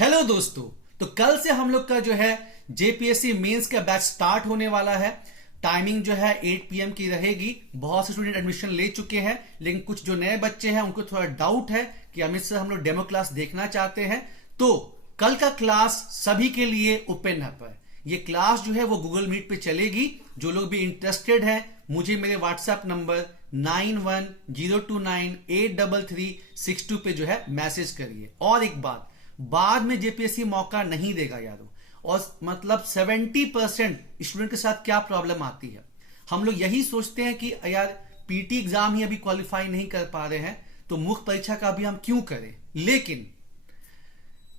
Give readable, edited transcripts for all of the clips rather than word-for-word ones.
Hello दोस्तों। तो कल से हम लोग का जो है जेपीएससी मेंस का बैच स्टार्ट होने वाला है। टाइमिंग जो है 8 PM की रहेगी। बहुत से स्टूडेंट एडमिशन ले चुके हैं, लेकिन कुछ जो नए बच्चे हैं उनको थोड़ा डाउट है कि अमित सर हम लोग डेमो क्लास देखना चाहते हैं। तो कल का क्लास सभी के लिए ओपन है। ये क्लास जो है वो गूगल मीट पे चलेगी। जो लोग भी इंटरेस्टेड हैं मुझे मेरे व्हाट्सएप नंबर 9102983362 पे जो है मैसेज करिए। और एक बात, बाद में जेपीएससी मौका नहीं देगा यारों। और मतलब 70% स्टूडेंट के साथ क्या प्रॉब्लम आती है, हम लोग यही सोचते हैं कि यार पीटी एग्जाम ही अभी क्वालिफाई नहीं कर पा रहे हैं तो मुख्य परीक्षा का भी हम क्यों करें। लेकिन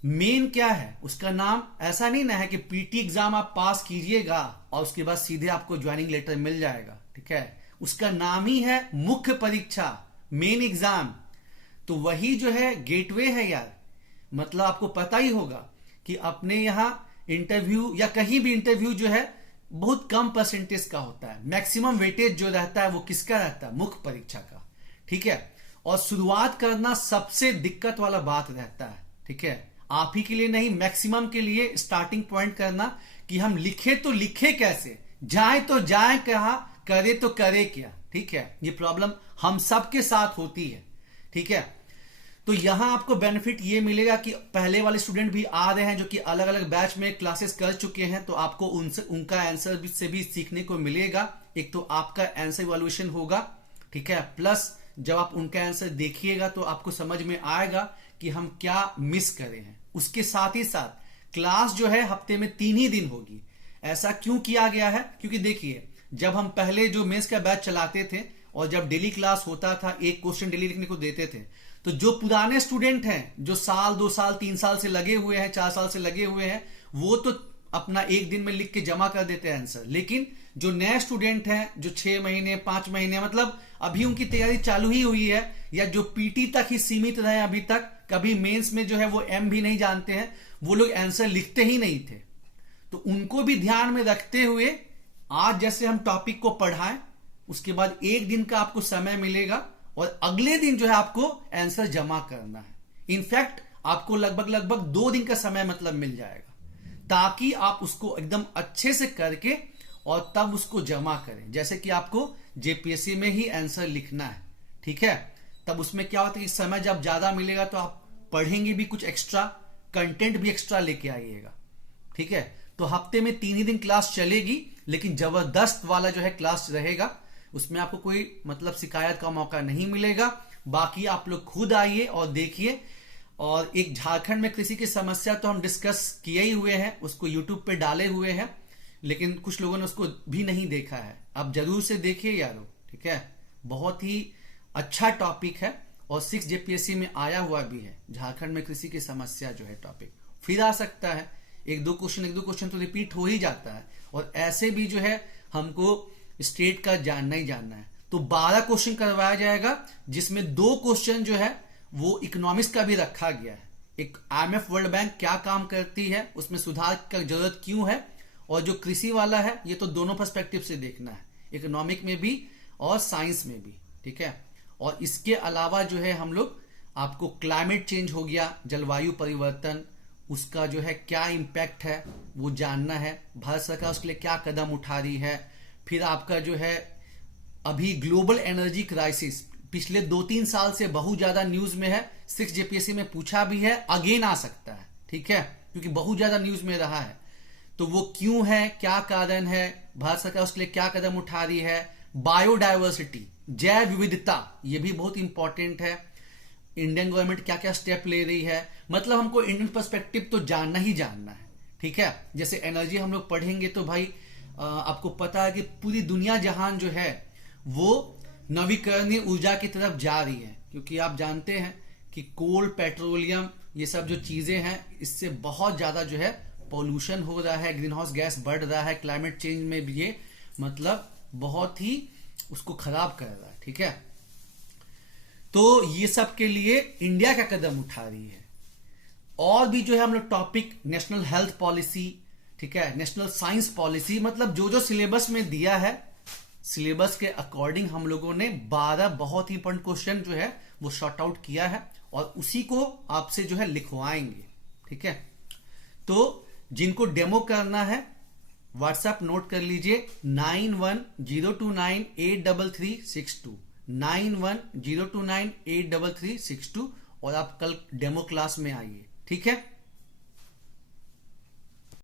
मेन क्या है, उसका नाम ऐसा नहीं ना है कि पीटी एग्जाम आप पास कीजिएगा और उसके बाद सीधे आपको ज्वाइनिंग लेटर मिल जाएगा। ठीक है, उसका नाम ही है मुख्य परीक्षा, मेन एग्जाम। तो वही जो है गेटवे है यार। मतलब आपको पता ही होगा कि अपने यहां इंटरव्यू या कहीं भी इंटरव्यू जो है बहुत कम परसेंटेज का होता है। मैक्सिमम वेटेज जो रहता है वो किसका रहता है, मुख्य परीक्षा का। ठीक है, और शुरुआत करना सबसे दिक्कत वाला बात रहता है। ठीक है, आप ही के लिए नहीं, मैक्सिमम के लिए स्टार्टिंग पॉइंट करना कि हम लिखे तो लिखे कैसे, जाए तो जाए कहां, करे तो करे क्या। ठीक है, ये प्रॉब्लम हम सबके साथ होती है। ठीक है, तो यहां आपको बेनिफिट ये मिलेगा कि पहले वाले स्टूडेंट भी आ रहे हैं जो कि अलग अलग बैच में क्लासेस कर चुके हैं, तो आपको उनसे उनका आंसर से भी सीखने को मिलेगा। एक तो आपका आंसर इवैल्यूएशन होगा, ठीक है, प्लस जब आप उनका आंसर देखिएगा तो आपको समझ में आएगा कि हम क्या मिस करे हैं। उसके साथ ही साथ क्लास जो है हफ्ते में 3 ही दिन होगी। ऐसा क्यों किया गया है, क्योंकि देखिए जब हम पहले जो मेंस का बैच चलाते थे और जब डेली क्लास होता था, एक क्वेश्चन डेली लिखने को देते थे, तो जो पुराने स्टूडेंट हैं जो साल 2 साल 3 साल से लगे हुए हैं, 4 साल से लगे हुए हैं, वो तो अपना एक दिन में लिख के जमा कर देते हैं आंसर। लेकिन जो नए स्टूडेंट हैं जो 6 महीने 5 महीने मतलब अभी उनकी तैयारी चालू ही हुई है, या जो पीटी तक ही सीमित रहे अभी तक, कभी मेंस में जो है वो एम भी नहीं जानते हैं, वो लोग आंसर लिखते ही नहीं थे। तो उनको भी ध्यान में रखते हुए आज जैसे हम टॉपिक को पढ़ाएं, उसके बाद एक दिन का आपको समय मिलेगा और अगले दिन जो है आपको आंसर जमा करना है। इनफैक्ट आपको लगभग 2 दिन का समय मतलब मिल जाएगा, ताकि आप उसको एकदम अच्छे से करके और तब उसको जमा करें। जैसे कि आपको जेपीएससी में ही आंसर लिखना है। ठीक है, तब उसमें क्या होता है कि समय जब ज्यादा मिलेगा तो आप पढ़ेंगे भी कुछ एक्स्ट्रा, कंटेंट भी एक्स्ट्रा लेके आइएगा। ठीक है, तो हफ्ते में 3 ही दिन क्लास चलेगी, लेकिन जबरदस्त वाला जो है क्लास रहेगा। उसमें आपको कोई मतलब शिकायत का मौका नहीं मिलेगा। बाकी आप लोग खुद आइए और देखिए। और एक झारखंड में कृषि की समस्या तो हम डिस्कस किए ही हुए हैं, उसको यूट्यूब पे डाले हुए हैं, लेकिन कुछ लोगों ने उसको भी नहीं देखा है। अब जरूर से देखिए यारो। ठीक है, बहुत ही अच्छा टॉपिक है और 6 जेपीएससी में आया हुआ भी है। झारखंड में कृषि की समस्या जो है टॉपिक फिर आ सकता है, एक दो क्वेश्चन तो रिपीट हो ही जाता है। और ऐसे भी जो है हमको स्टेट का जानना ही जानना है। तो 12 क्वेश्चन करवाया जाएगा, जिसमें 2 क्वेश्चन जो है वो इकोनॉमिक्स का भी रखा गया है। एक IMF वर्ल्ड बैंक क्या काम करती है, उसमें सुधार का जरूरत क्यों है, और जो कृषि वाला है ये तो दोनों पर्सपेक्टिव से देखना है, इकोनॉमिक में भी और साइंस में भी। ठीक है, और इसके अलावा जो है हम लोग आपको क्लाइमेट चेंज हो गया, जलवायु परिवर्तन, उसका जो है क्या इंपैक्ट है वो जानना है। भारत सरकार उसके लिए क्या कदम उठा रही है। फिर आपका जो है अभी ग्लोबल एनर्जी क्राइसिस पिछले 2-3 साल से बहुत ज्यादा न्यूज में है। 6 जेपीएससी में पूछा भी है, अगेन आ सकता है। ठीक है, क्योंकि बहुत ज्यादा न्यूज में रहा है। तो वो क्यों है, क्या कारण है, भारत सरकार उसके लिए क्या कदम उठा रही है। बायोडायवर्सिटी, जैव विविधता, ये भी बहुत इंपॉर्टेंट है। इंडियन गवर्नमेंट क्या क्या स्टेप ले रही है। मतलब हमको इंडियन पर्सपेक्टिव तो जानना ही जानना है। ठीक है, जैसे एनर्जी हम लोग पढ़ेंगे तो भाई आपको पता है कि पूरी दुनिया जहान जो है वो नवीकरणीय ऊर्जा की तरफ जा रही है, क्योंकि आप जानते हैं कि कोल, पेट्रोलियम, ये सब जो चीजें हैं इससे बहुत ज्यादा जो है पॉल्यूशन हो रहा है, ग्रीन हाउस गैस बढ़ रहा है, क्लाइमेट चेंज में भी ये मतलब बहुत ही उसको खराब कर रहा है। ठीक है, तो ये सब के लिए इंडिया का कदम उठा रही है। और भी जो है हम लोग टॉपिक नेशनल हेल्थ पॉलिसी, ठीक है, नेशनल साइंस पॉलिसी, मतलब जो जो सिलेबस में दिया है सिलेबस के अकॉर्डिंग हम लोगों ने 12 बहुत ही इंपॉर्टेंट क्वेश्चन जो है वो शॉर्ट आउट किया है और उसी को आपसे जो है लिखवाएंगे। ठीक है, तो जिनको डेमो करना है व्हाट्सएप नोट कर लीजिए 9102983362 9102983362 और आप कल डेमो क्लास में आइए, ठीक है।